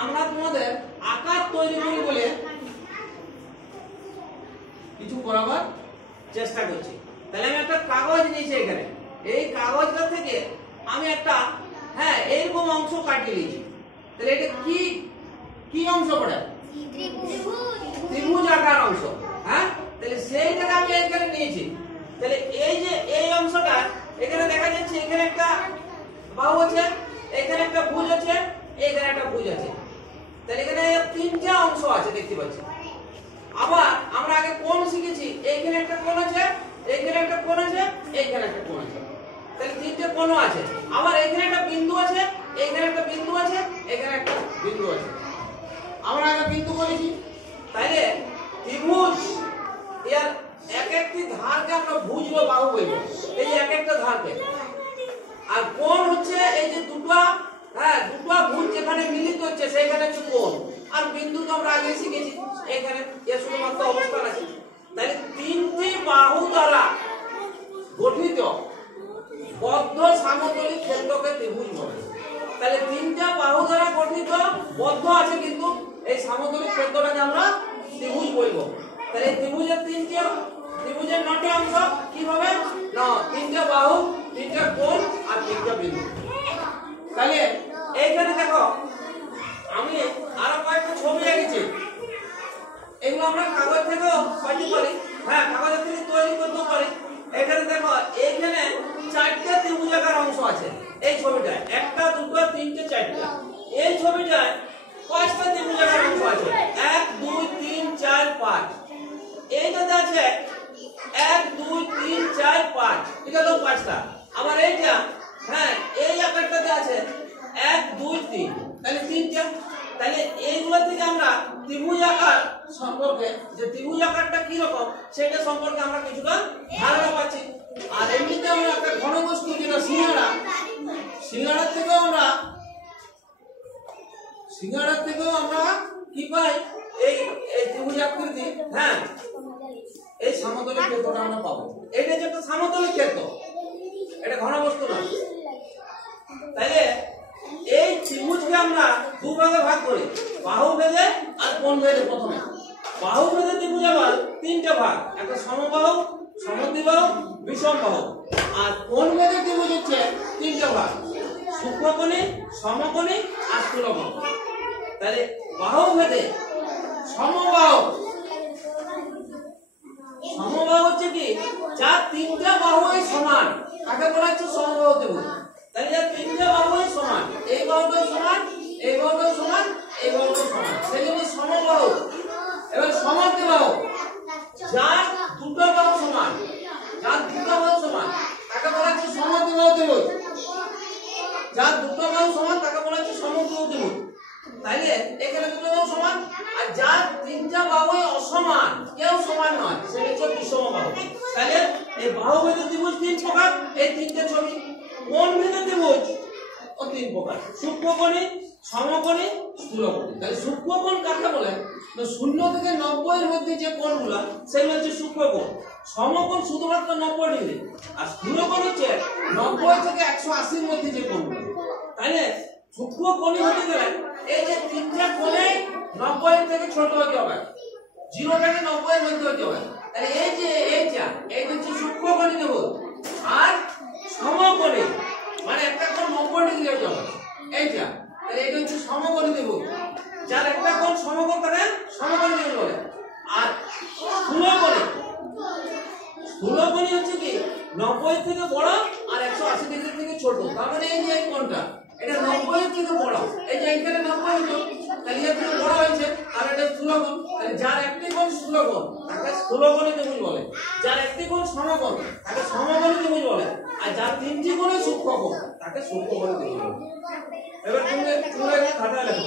আমরা তোমাদের আকার তৈরি করি বলে কিছু করাবার চেষ্টা করছি। তাহলে আমি একটা কাগজ নিয়েছি এখানে, এই কাগজটা থেকে আমি একটা এইরকম অংশ কাটিয়ে নিয়েছি। তাহলে এটা কি কি অংশ পড়ে? ত্রিভুজ আকার অংশ। তাহলে সেইটাকে আমি এখানে নিয়েছি। তাহলে এই যে এই অংশটা এখানে দেখা যাচ্ছে, এখানে একটা বাহু আছে, এখানে একটা ভুজ আছে, এখানে একটা ভুজ আছে। তাহলে এখানে তিনটা অংশ আছে দেখতে পাচ্ছি। আবার আমরা আগে কোণ শিখেছি, এইখানে একটা কোণ আছে, এইখানে একটা কোণ আছে, এইখানে একটা কোণ আছে। তাহলে তিনটে কোণ আছে। আবার এখানে একটা বিন্দু আছে, এইখানে একটা বিন্দু আছে, এখানে একটা বিন্দু আছে। আমরা আগে বিন্দু বলেছি। তাইলে ত্রিভুজ এর এক একটি ধারকে আমরা ভুজ বা বাহু বলবো, এই এক একটা ধারকে। আর কোণ হচ্ছে এই যে দুটো ভুজ যেখানে মিলিত হচ্ছে সেখানে হচ্ছে কোণ। আর বিন্দু তো আমরা আগে শিখেছি, এখানে এর শুধুমাত্র অবস্থান আছে। তাহলে তিনটি বাহু দ্বারা গঠিত বদ্ধ সমতলী ক্ষেত্রকে ত্রিভুজ বলে। তাহলে তিনটা বাহু দ্বারা গঠিত বদ্ধ আছে কিন্তু এই সমতলী ক্ষেত্রটাকে আমরা ত্রিভুজ বলবো। তাহলে ত্রিভুজের ত্রিভুজের 9টি অংশ কিভাবে? না, তিনটা বাহু, তিনটা কোণ আর তিনটা বিন্দু। তাহলে এইখানে দেখো আমি আরো কয়েকটা ছবি এঁকেছি। এগুলো আমরা কাগজ থেকেও পাইতে পারি, কাগজ থেকে তৈরি করতে পারি। এখানে দেখো এইখানে 4টে ত্রিভুজাকার অংশ আছে। এই ছবিটায় 1টা 2টা 3টে 4টা। এই ছবিটায় 5টা ত্রিভুজাকার অংশ আছে, 1 2 3 4 5। এইটাতে আছে 1 2 3 4 5, এটা হলো 5টা। আবার এইটা এই আকারটাতে আছে 1 2 3, তাহলে 3টা। তাহলে এইগুলো থেকে আমরা ত্রিভুজ আকার সম্পর্কে, যে ত্রিভুজ আকারটা কি রকম সেটা সম্পর্কে আমরা কিছুটা ধারণা পাচ্ছি। আর এমনিতে আমরা একটা ঘনবস্তু যেটা সিঙ্গাড়ার থেকেও আমরা কি পাই? এই ত্রিভুজ আকৃতি এই সমতলের ক্ষেত্রটা আমরা পাবো। এটা যে একটা সমতলের ক্ষেত্র, এটা ঘনবস্তু না। তাইলে এই ত্রিভুজকে আমরা দুভাগে ভাগ করি, বাহু ভেদে আর কোণ ভেদে। প্রথমে বাহু ভেদে ত্রিভুজ আবার 3টে ভাগ, একটা সমবাহু, সমদ্বিবাহু, বিষমবাহু। আর কোণ ভেদে ত্রিভুজ হচ্ছে 3টে ভাগ, সূক্ষ্মকোণী, সমকোণী আর স্থূলবাহু। তাহলে বাহু ভেদে সমবাহু হচ্ছে কি? যার 3টা বাহুই সমান, তাকে বলা হচ্ছে সমবাহু ত্রিভুজ। তাহলে যার 3টা বাহুই সমান, এই বাহুটাও সমান, এই বাহুটাও সমান, এই বাহুটাও সমান, সেজন্য সমবাহু। এবার সমদ্বিবাহু, যার 2টা বাহু সমান, তাকে বলা হচ্ছে সমদ্বিবাহু ত্রিভুজ। যার 2টা বাহু সমান তাকে বলা হচ্ছে সমদ্বিবাহু ত্রিভুজ। তাইলে এখানে 2টা বাহু সমান, আর যার 3টা বাহুই অসমান, কেউ সমান নয়, সেটা হচ্ছে বিষমবাহু। তাহলে এই বাহু ভেদে ত্রিভুজ 3 প্রকার, এই 3টে ছবি। কোণ ভেদে ত্রিভুজ ও 3 প্রকার, সূক্ষ্মকোণী, সমকোণী, স্থূলকোণী। তাহলে সূক্ষ্মকোণ কাকে বলে? না, 0 থেকে 90 এর মধ্যে যে কোণগুলো সেগুলো হচ্ছে সূক্ষ্মকোণ। সমকোণ শুধুমাত্র 90 ডিগ্রি, আর স্থূলকোণ হচ্ছে 90 থেকে 180 এর মধ্যে যে কোণগুলো। তাহলে সূক্ষ্মকোণী হতে গেলে এই যে 3টা কোণে 90 থেকে ছোট হতে হবে, 0 থেকে 90 এর মধ্যে হতে হবে। তাহলে এই যে এই হচ্ছে সূক্ষ্মকোণী ত্রিভুজ। আর সমকোণী মানে একটা কোণ 90 ডিগ্রি হতে হবে, এইটা। তাহলে এটা হচ্ছে সমকোণী ত্রিভুজ। যার একটা কোণ সমকোণ তাকে সমকোণী ত্রিভুজ বলে। আর স্থূলকোণী হচ্ছে কি? 90 থেকে বড় আর 180 ডিগ্রি থেকে ছোট। তার মানে এই যে এই কোণটা, এটা 90 এর থেকে বড়, এই যে এখানে 90 হলো, তাহলে এর থেকে বড় হয়েছে, আর এটা স্থূলকোণ। তাহলে যার একটি কোণ স্থূলকোণ তাকে স্থূলকোণী ত্রিভুজ বলে, যার একটি কোণ সমকোণ তাকে সমকোণী ত্রিভুজ বলে, আর যার 3টি কোণই সূক্ষ্মকোণ তাকে সূক্ষ্মকোণী ত্রিভুজ বলে। এবার তোমরা খাতা লেখো।